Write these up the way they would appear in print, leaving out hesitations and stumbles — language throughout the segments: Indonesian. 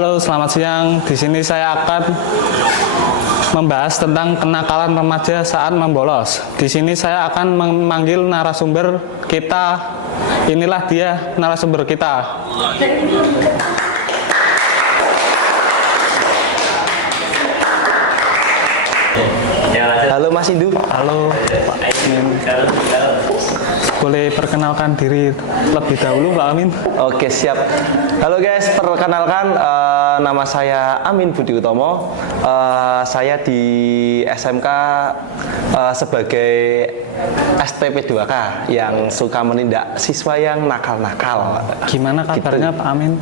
Halo, selamat siang. Di sini saya akan membahas tentang kenakalan remaja saat membolos. Di sini saya akan memanggil narasumber kita. Inilah dia narasumber kita. Halo Mas Indu. Halo, Pak Amin. Boleh perkenalkan diri lebih dahulu, Pak Amin? Oke, siap. Halo guys, perkenalkan nama saya Amin Budi Utomo. Saya di SMK sebagai STP 2K yang suka menindak siswa yang nakal-nakal. Gimana kabarnya, gitu. Pak Amin?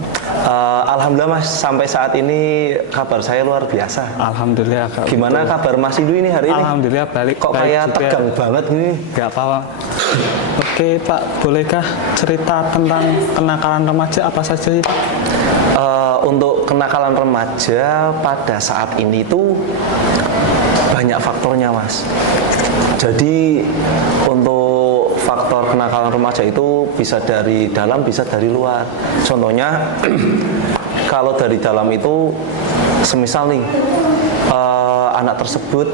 Alhamdulillah Mas, sampai saat ini kabar saya luar biasa. Alhamdulillah. Gimana kabar Mas Indu ini hari ini? Alhamdulillah balik. Kok kayak juga. tegang banget nih? Gak apa-apa. Oke Pak, bolehkah cerita tentang kenakalan remaja apa saja sih Pak? Untuk kenakalan remaja pada saat ini tuh banyak faktornya Mas. Jadi untuk faktor kenakalan remaja itu bisa dari dalam, bisa dari luar. Contohnya kalau dari dalam itu semisal nih anak tersebut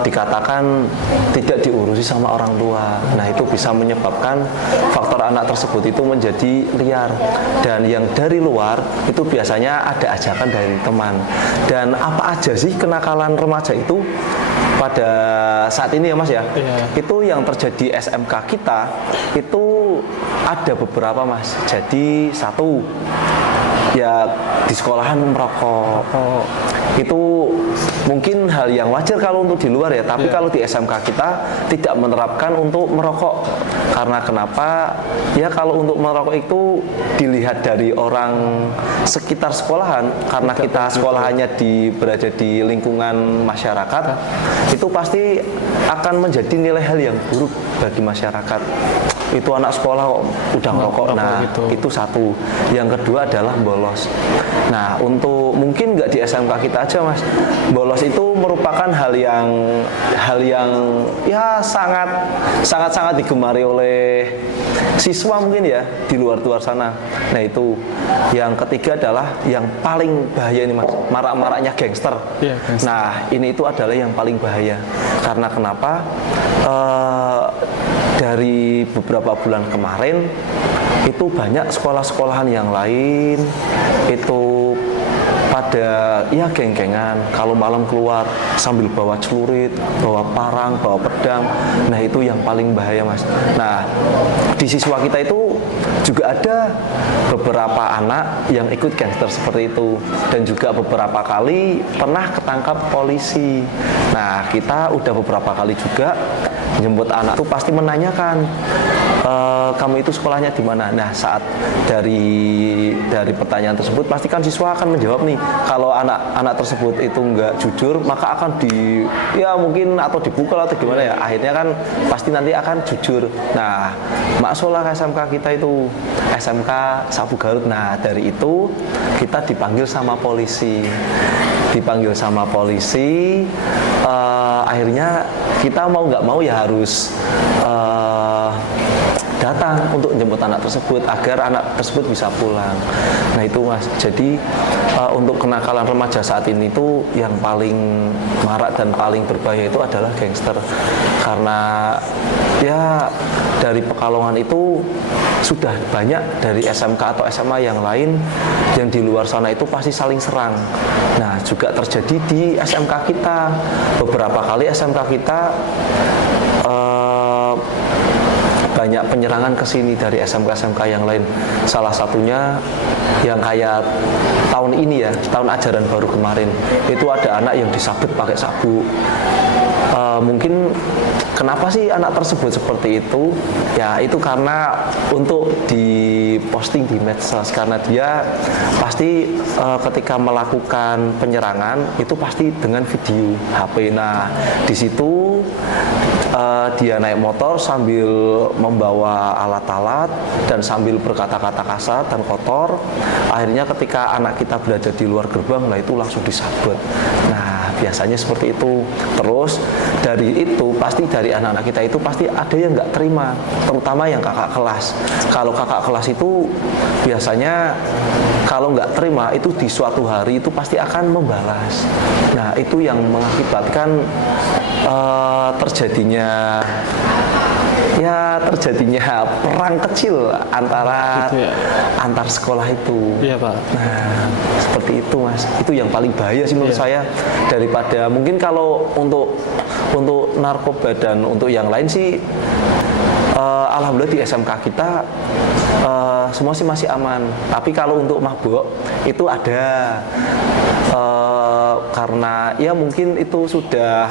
dikatakan tidak diurusi sama orang tua. Nah, itu bisa menyebabkan faktor anak tersebut itu menjadi liar. Dan yang dari luar itu biasanya ada ajakan dari teman. Dan apa aja sih kenakalan remaja itu pada saat ini ya Mas ya? Itu yang terjadi SMK kita itu ada beberapa Mas. Jadi satu, ya di sekolahan merokok. Itu mungkin hal yang wajar kalau untuk di luar ya, tapi kalau di SMK kita tidak menerapkan untuk merokok. Karena kenapa? Ya kalau untuk merokok itu dilihat dari orang sekitar sekolahan, karena kita sekolahannya berada di lingkungan masyarakat, itu pasti akan menjadi nilai hal yang buruk bagi masyarakat. Itu anak sekolah kok udah ngerokok. Nah, itu satu. Yang kedua adalah bolos. Nah, untuk mungkin nggak di SMK kita aja Mas, bolos itu merupakan hal yang ya sangat digemari oleh siswa mungkin ya di luar sana. Nah, itu. Yang ketiga adalah yang paling bahaya ini Mas, marak-maraknya gangster. Nah, ini itu adalah yang paling bahaya. Karena kenapa? Dari beberapa bulan kemarin itu banyak sekolah-sekolahan yang lain itu pada ya geng-gengan, kalau malam keluar sambil bawa celurit, bawa parang, bawa pedang. Nah, itu yang paling bahaya Mas. Nah, di siswa kita itu juga ada beberapa anak yang ikut gangster seperti itu, dan juga beberapa kali pernah ketangkap polisi. Nah, kita udah beberapa kali juga jemput anak itu pasti menanyakan, kamu itu sekolahnya di mana? Nah, saat dari pertanyaan tersebut pastikan siswa akan menjawab nih. Kalau anak tersebut itu nggak jujur, maka akan mungkin atau dipukul atau gimana ya. Akhirnya kan pasti nanti akan jujur. Nah, maksudnya SMK kita itu SMK Sabu Garut. Nah, dari itu kita dipanggil sama polisi. Akhirnya kita mau nggak mau ya harus datang untuk jemput anak tersebut agar anak tersebut bisa pulang. Nah, itu Mas. Jadi untuk kenakalan remaja saat ini itu yang paling marak dan paling berbahaya itu adalah gangster. Karena ya dari Pekalongan itu sudah banyak dari SMK atau SMA yang lain yang di luar sana itu pasti saling serang. Nah, juga terjadi di SMK kita. Beberapa kali SMK kita banyak penyerangan ke sini dari SMK-SMK yang lain. Salah satunya yang kayak tahun ini ya, tahun ajaran baru kemarin, itu ada anak yang disabet pakai sabuk. Mungkin kenapa sih anak tersebut seperti itu? Ya, itu karena untuk diposting di medsos, karena dia pasti ketika melakukan penyerangan itu pasti dengan video HP. Nah, di situ dia naik motor sambil membawa alat-alat dan sambil berkata-kata kasar dan kotor. Akhirnya ketika anak kita berada di luar gerbang, lah itu langsung disabet. Nah, biasanya seperti itu. Terus dari itu pasti dari anak-anak kita itu pasti ada yang nggak terima, terutama yang kakak kelas. Kalau kakak kelas itu biasanya kalau nggak terima itu di suatu hari itu pasti akan membalas. Nah itu yang mengakibatkan terjadinya perang kecil antara Gitu ya. antar sekolah itu. Iya Pak. Nah, seperti itu Mas. Itu yang paling bahaya sih menurut saya, daripada mungkin kalau untuk narkoba dan untuk yang lain sih alhamdulillah di SMK kita semua sih masih aman. Tapi kalau untuk mabuk itu ada karena ya mungkin itu sudah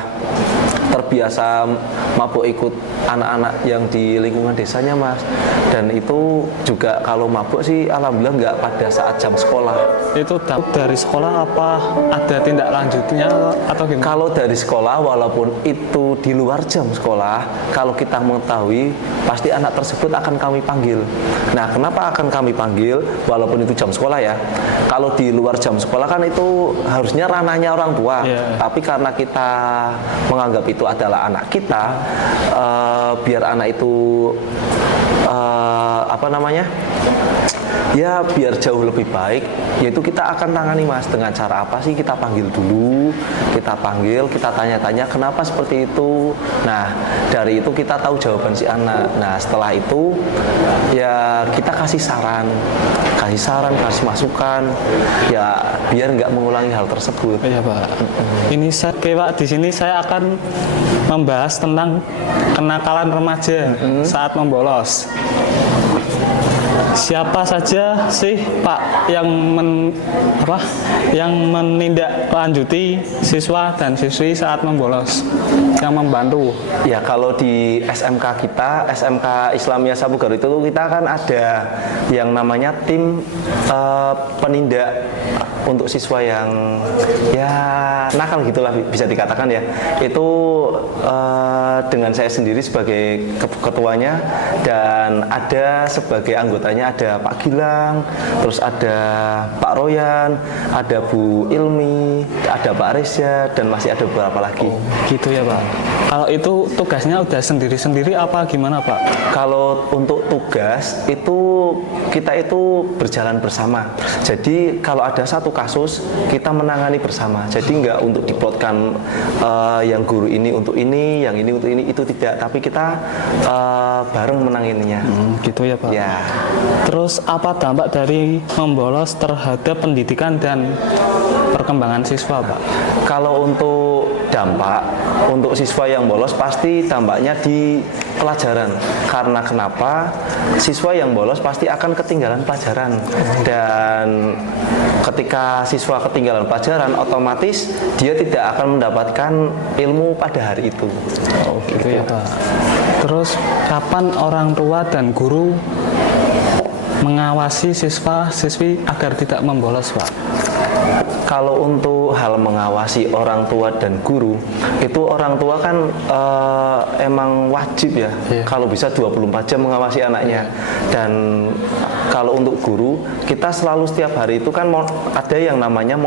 terbiasa mabuk ikut anak-anak yang di lingkungan desanya Mas, dan itu juga kalau mabuk sih alhamdulillah nggak pada saat jam sekolah. Itu dari sekolah apa ada tindak lanjutnya atau gimana? Kalau dari sekolah walaupun itu di luar jam sekolah, kalau kita mengetahui pasti anak tersebut akan kami panggil. Nah kenapa akan kami panggil walaupun itu jam sekolah ya? Kalau di luar jam sekolah kan itu harusnya ranahnya orang tua, tapi karena kita menganggap itu adalah anak kita, biar anak itu ya biar jauh lebih baik, yaitu kita akan tangani Mas. Dengan cara apa sih? Kita panggil dulu, kita tanya-tanya kenapa seperti itu. Nah dari itu kita tahu jawaban si anak. Nah setelah itu ya kita kasih saran, kasih masukan, ya biar nggak mengulangi hal tersebut. Iya Pak. Ini Pak, di sini saya akan membahas tentang kenakalan remaja saat membolos. Siapa saja sih Pak yang menindaklanjuti siswa dan siswi saat membolos, yang membantu? Ya kalau di SMK kita, SMK Islamiyah Sabugaru itu kita kan ada yang namanya tim penindak untuk siswa yang ya nakal gitulah bisa dikatakan ya. Itu dengan saya sendiri sebagai ketuanya, dan ada sebagai anggotanya ada Pak Gilang, terus ada Pak Royan, ada Bu Ilmi, ada Pak Reza, dan masih ada beberapa lagi. Oh, gitu ya Pak. Kalau itu tugasnya udah sendiri-sendiri apa gimana Pak? Kalau untuk tugas itu kita itu berjalan bersama. Jadi kalau ada satu kasus kita menangani bersama. Jadi nggak untuk diplotkan yang guru ini untuk ini, yang ini untuk ini, itu tidak. Tapi kita bareng menanganinya. Gitu ya Pak. Ya. Terus apa dampak dari membolos terhadap pendidikan dan perkembangan siswa Pak? Kalau untuk dampak untuk siswa yang bolos pasti dampaknya di pelajaran. Karena kenapa? Siswa yang bolos pasti akan ketinggalan pelajaran, dan ketika siswa ketinggalan pelajaran otomatis dia tidak akan mendapatkan ilmu pada hari itu. Oh, gitu ya Pak. Terus kapan orang tua dan guru mengawasi siswa-siswi agar tidak membolos Pak? Kalau untuk hal mengawasi orang tua dan guru, itu orang tua kan emang wajib ya, kalau bisa 24 jam mengawasi anaknya. Dan kalau untuk guru, kita selalu setiap hari itu kan ada yang namanya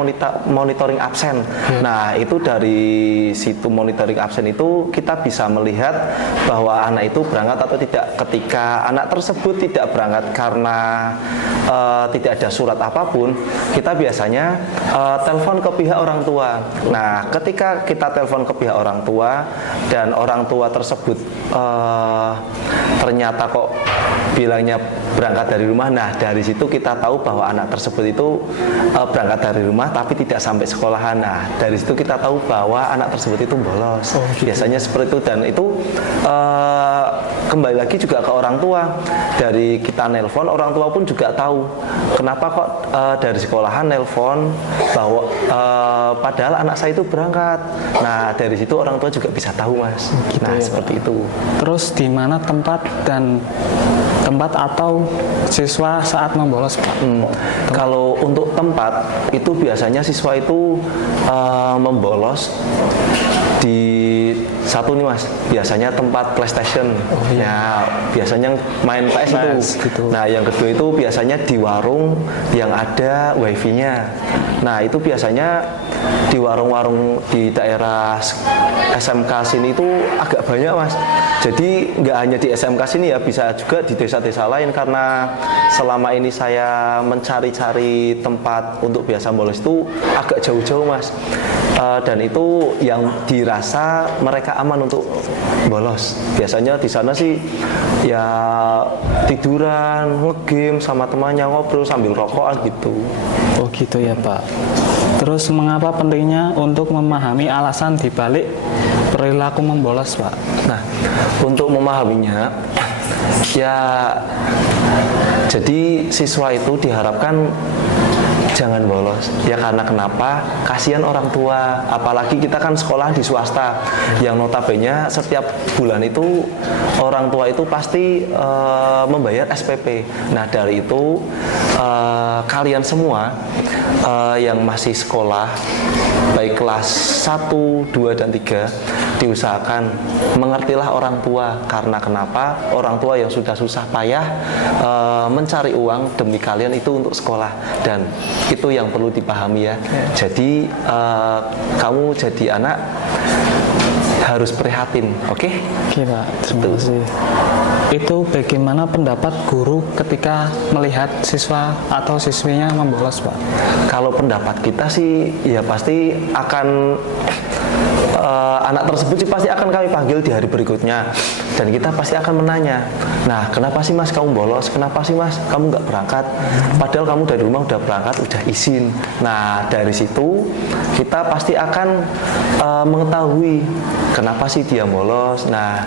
monitoring absen. Nah itu dari situ monitoring absen itu kita bisa melihat bahwa anak itu berangkat atau tidak. Ketika anak tersebut tidak berangkat karena tidak ada surat apapun, kita biasanya telepon ke pihak orang tua. Nah, ketika kita telepon ke pihak orang tua dan orang tua tersebut ternyata kok bilangnya berangkat dari rumah, nah dari situ kita tahu bahwa anak tersebut itu berangkat dari rumah tapi tidak sampai sekolahan. Nah, dari situ kita tahu bahwa anak tersebut itu bolos. Biasanya seperti itu, dan itu kembali lagi juga ke orang tua. Dari kita nelpon, orang tua pun juga tahu kenapa kok dari sekolahan nelpon bahwa padahal anak saya itu berangkat. Nah, dari situ orang tua juga bisa tahu, Mas. Gitu nah, ya, seperti Pak. itu. Terus di mana tempat atau siswa saat membolos, Pak? Kalau untuk tempat itu biasanya siswa itu membolos di satu nih Mas, biasanya tempat PlayStation. Ya, biasanya main PS itu. gitu. Nah, yang kedua itu biasanya di warung yang ada wifi-nya. Nah, itu biasanya di warung-warung di daerah SMK sini itu agak banyak Mas. Jadi nggak hanya di SMK sini ya, bisa juga di desa-desa lain, karena selama ini saya mencari-cari tempat untuk biasa bolos itu agak jauh-jauh Mas. Dan itu yang dirasa mereka aman untuk bolos. Biasanya di sana sih ya tiduran, ngegame sama temannya, ngobrol sambil rokokan gitu. Oh gitu ya Pak. Terus mengapa pentingnya untuk memahami alasan dibalik perilaku membolos Pak? Nah, untuk memahaminya, ya jadi siswa itu diharapkan jangan bolos. Ya karena kenapa? Kasihan orang tua. Apalagi kita kan sekolah di swasta, yang notabene setiap bulan itu orang tua itu pasti membayar SPP. Nah dari itu kalian semua yang masih sekolah, baik kelas 1, 2, dan 3, diusahakan mengertilah orang tua. Karena kenapa? Orang tua yang sudah susah payah mencari uang demi kalian itu untuk sekolah, dan itu yang perlu dipahami ya. Jadi kamu jadi anak harus prihatin, oke? Oke Pak, terima kasih. Itu bagaimana pendapat guru ketika melihat siswa atau siswinya membolos Pak? Kalau pendapat kita sih ya pasti akan anak tersebut sih pasti akan kami panggil di hari berikutnya, dan kita pasti akan menanya, nah kenapa sih Mas kamu bolos, kenapa sih Mas kamu nggak berangkat, padahal kamu dari rumah udah berangkat, udah izin. Nah dari situ kita pasti akan mengetahui kenapa sih dia bolos. Nah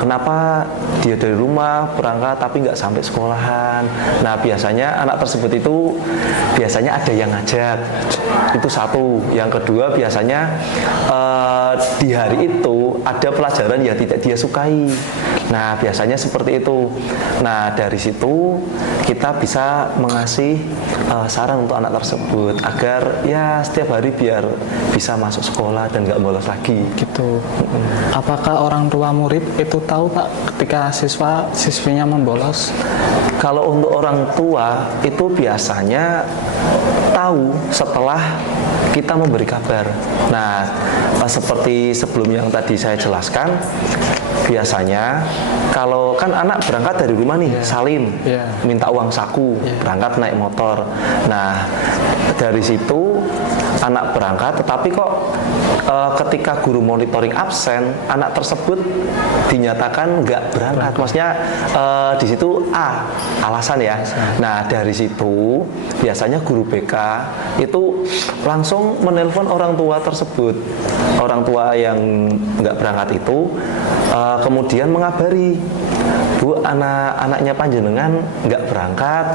kenapa dia dari rumah berangkat tapi nggak sampai sekolahan. Nah biasanya anak tersebut itu biasanya ada yang ngajak, itu satu. Yang kedua biasanya di hari itu ada pelajaran yang tidak dia sukai. Nah biasanya seperti itu. Nah dari situ kita bisa mengasih saran untuk anak tersebut agar ya setiap hari biar bisa masuk sekolah dan nggak bolos lagi gitu. Apakah orang tua murid itu tahu Pak ketika siswinya membolos? Kalau untuk orang tua itu biasanya tahu setelah kita memberi kabar. Nah, seperti sebelum yang tadi saya jelaskan, biasanya kalau kan anak berangkat dari rumah nih, salin, minta uang saku, berangkat naik motor. Nah, dari situ anak berangkat, tetapi kok ketika guru monitoring absen, anak tersebut dinyatakan nggak berangkat. Maksudnya di situ alasan ya. Nah dari situ biasanya guru BK itu langsung menelpon orang tua tersebut, orang tua yang nggak berangkat itu, kemudian mengabari, Bu, anaknya panjenengan nggak berangkat,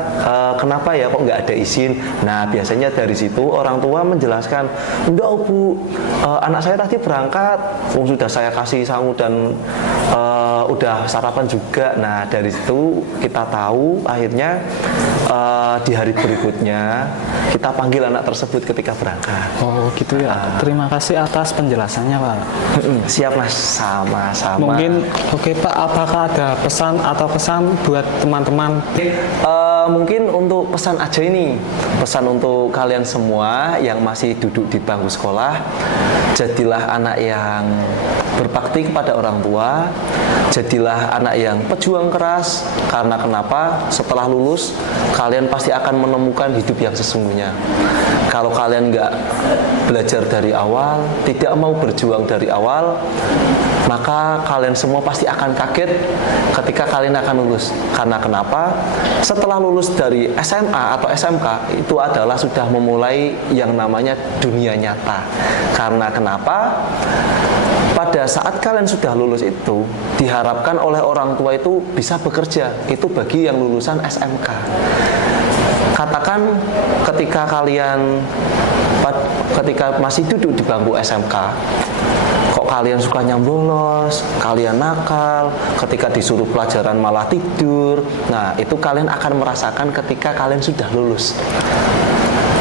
kenapa ya kok nggak ada izin? Nah biasanya dari situ orang tua menjelaskan, enggak Bu, anak saya tadi berangkat, sudah saya kasih sangu dan udah sarapan juga. Nah dari situ kita tahu akhirnya di hari berikutnya kita panggil anak tersebut ketika berangkat. Oh gitu ya. Terima kasih atas penjelasannya Pak. Siap Mas, sama-sama. Mungkin oke Pak, apakah ada pesan atau pesan buat teman-teman? Mungkin untuk pesan aja ini, pesan untuk kalian semua yang masih duduk di bangku sekolah, jadilah anak yang berbakti kepada orang tua, jadilah anak yang pejuang keras. Karena kenapa? Setelah lulus kalian pasti akan menemukan hidup yang sesungguhnya. Kalau kalian nggak belajar dari awal, tidak mau berjuang dari awal, maka kalian semua pasti akan kaget ketika kalian akan lulus. Karena kenapa? Setelah lulus dari SMA atau SMK itu adalah sudah memulai yang namanya dunia nyata. Karena kenapa? Pada saat kalian sudah lulus itu diharapkan oleh orang tua itu bisa bekerja. Itu bagi yang lulusan SMK. Katakan ketika masih duduk di bangku SMK, kok kalian suka nyambolos, kalian nakal, ketika disuruh pelajaran malah tidur. Nah, itu kalian akan merasakan ketika kalian sudah lulus.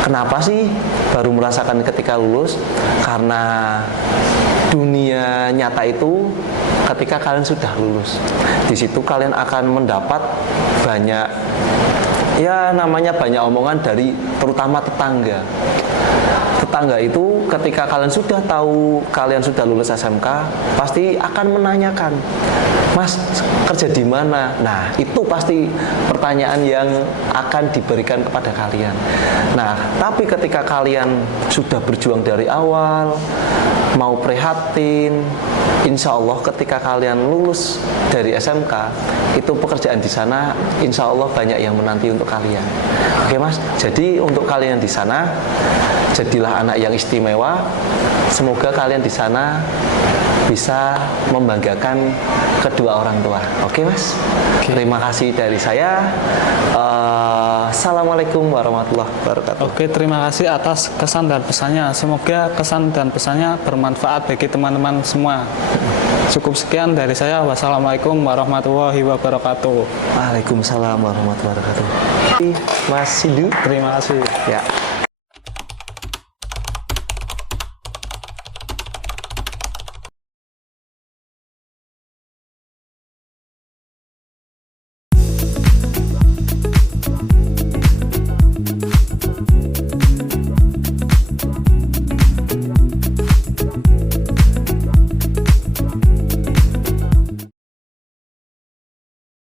Kenapa sih baru merasakan ketika lulus? Karena dunia nyata itu ketika kalian sudah lulus. Di situ kalian akan mendapat banyak, ya namanya banyak omongan dari terutama tetangga. Tetangga itu ketika kalian sudah tahu kalian sudah lulus SMK, pasti akan menanyakan, Mas, kerja di mana? Nah, itu pasti pertanyaan yang akan diberikan kepada kalian. Nah, tapi ketika kalian sudah berjuang dari awal, mau prihatin, insya Allah ketika kalian lulus dari SMK, itu pekerjaan di sana insya Allah banyak yang menanti untuk kalian. Oke Mas, jadi untuk kalian di sana, jadilah anak yang istimewa. Semoga kalian di sana bisa membanggakan kedua orang tua. Oke Mas? Terima kasih dari saya. Assalamualaikum warahmatullahi wabarakatuh. Oke, terima kasih atas kesan dan pesannya. Semoga kesan dan pesannya bermanfaat bagi teman-teman semua. Cukup sekian dari saya. Wassalamualaikum warahmatullahi wabarakatuh. Waalaikumsalam warahmatullahi wabarakatuh. Mas Sindu. Terima kasih. Ya.